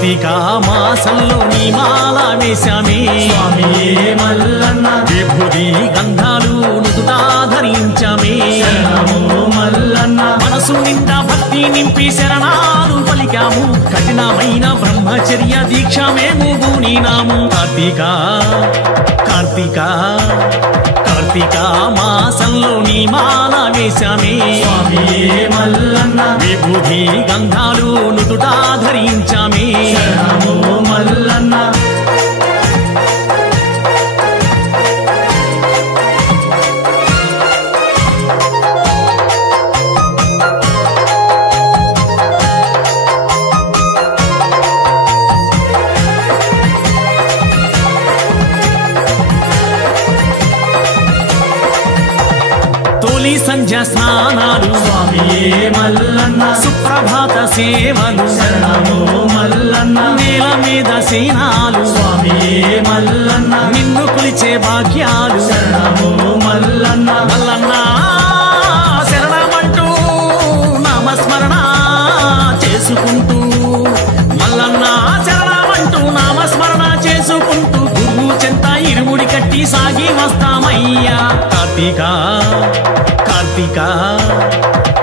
కార్తీక మాసంలో నీ మాల వేశామే స్వామియే మల్లన్న విభూతి గంధాలు నుదుటా ధరించామే శరణము మల్లన్న మనసు నిండా భక్తి నింపి శరణాలు పలికాము కఠినమైన బ్రహ్మచర్య దీక్ష మేము బూనినాము కార్తీక కార్తీక కార్తీక మాసంలో నీ మాల వేశామే స్వామియే మల్లన్న విభూతి గంధాలు నుదుటా ధరించామే శరణము మల్లన్న తొలి సంధ్య స్నానాలు స్వామియే మల్లన్న సుప్రభాత సేవలు శరణము మల్లన్న నేల మీద సేనాలు స్వామియే మల్లన్న నిన్ను కొలిచే భాగ్యాలు శరణము మల్లన్న మల్లన్న శరణమంటూ నామస్మరణ చేసుకుంటూ మల్లన్న శరణమంటూ నామస్మరణ చేసుకుంటూ గురువు చెంత ఇరుముడి కట్టి సాగి వస్తామయ్యా కార్తీక కార్తీక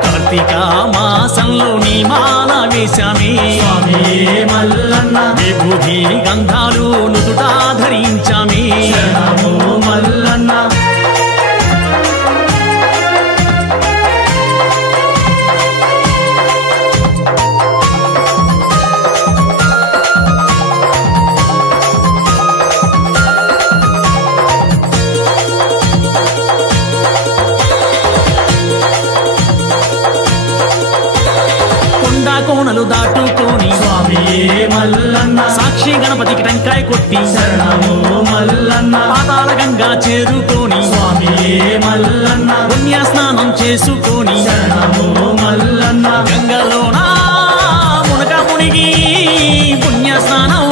కార్తీక మాసంలో నీ మాల వేశామే స్వామియే మల్లన్న విభూతి గంధాలు నుదుటా ధరించామే శరణము మల్లన్న కోనలు దాటుకొని స్వామియే మల్లన్న సాక్షి గణపతికి టెంకాయ కొట్టి శరణము మల్లన్న పాతాళ గంగా చేరుకొని స్వామియే మల్లన్న పుణ్య స్నానం చేసుకొని శరణము మల్లన్న గంగలోన మునక మునిగి పుణ్య స్నానం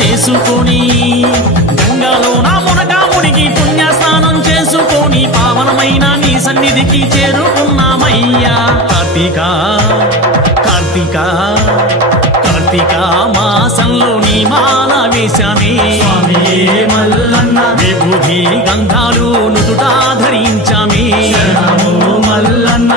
చేసుకొని గంగలోన మునక మునిగి పుణ్య స్నానం చేసుకొని పావనమైన నీ సన్నిధికి చేరుకున్నామయ్యా కార్తీక కార్తీక కార్తీక మాసంలో నీ మాల వేశామే స్వామియే మల్లన్న విభూతి గంధాలు నుదుటా ధరించామే శరణము మల్లన్న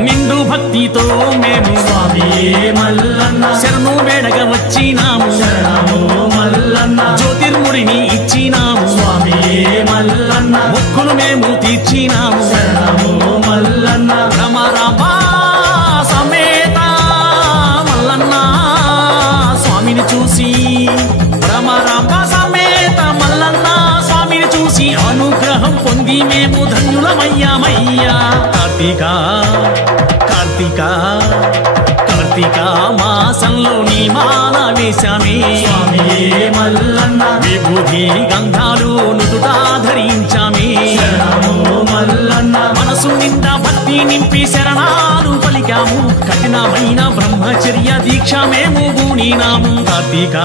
నిండు భక్తితో మేము స్వామియే మల్లన్న శరణు వేడగా వచ్చినాము శరణము మల్లన్న జ్యోతిర్ముడిని ఇచ్చినాము స్వామియే మల్లన్న మొక్కులు మేము తీర్చినాము శరణము మల్లన్న రమరామా సమేత మల్లన్న స్వామిని చూసి రమరామ సమేత మల్లన్న స్వామిని చూసి అనుగ్రహం పొంది మేము ధన్యులమయ్యామయ్యా కార్తీక కార్తీక కార్తీక మాసంలో నీ మాల వేశామే స్వామియే మల్లన్న విభూతి గంధాలు నుదుటా ధరించామే శరణము మల్లన్న మనసు నిండా భక్తి నింపి శరణాలు పలికాము కఠినమైన బ్రహ్మచర్య దీక్ష మేము బూనినాము కార్తీక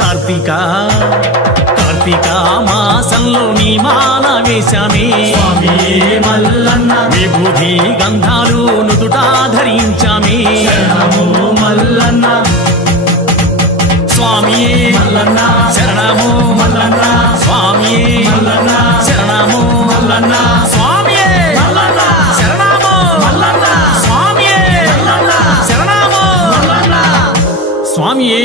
కార్తీక కార్తీక మాసంలో నీ మాల వేశామే స్వామియే మల్లన్న విభూతి గంధాలు నుదుటా ధరించామే శరణము మల్లన్న స్వామియే మల్లన్న శరణము మల్లన్న స్వామియే మల్లన్న శరణము మల్లన్న స్వామియే మల్లన్న శరణము మల్లన్న స్వామియే మల్లన్న శరణము మల్లన్న స్వామియే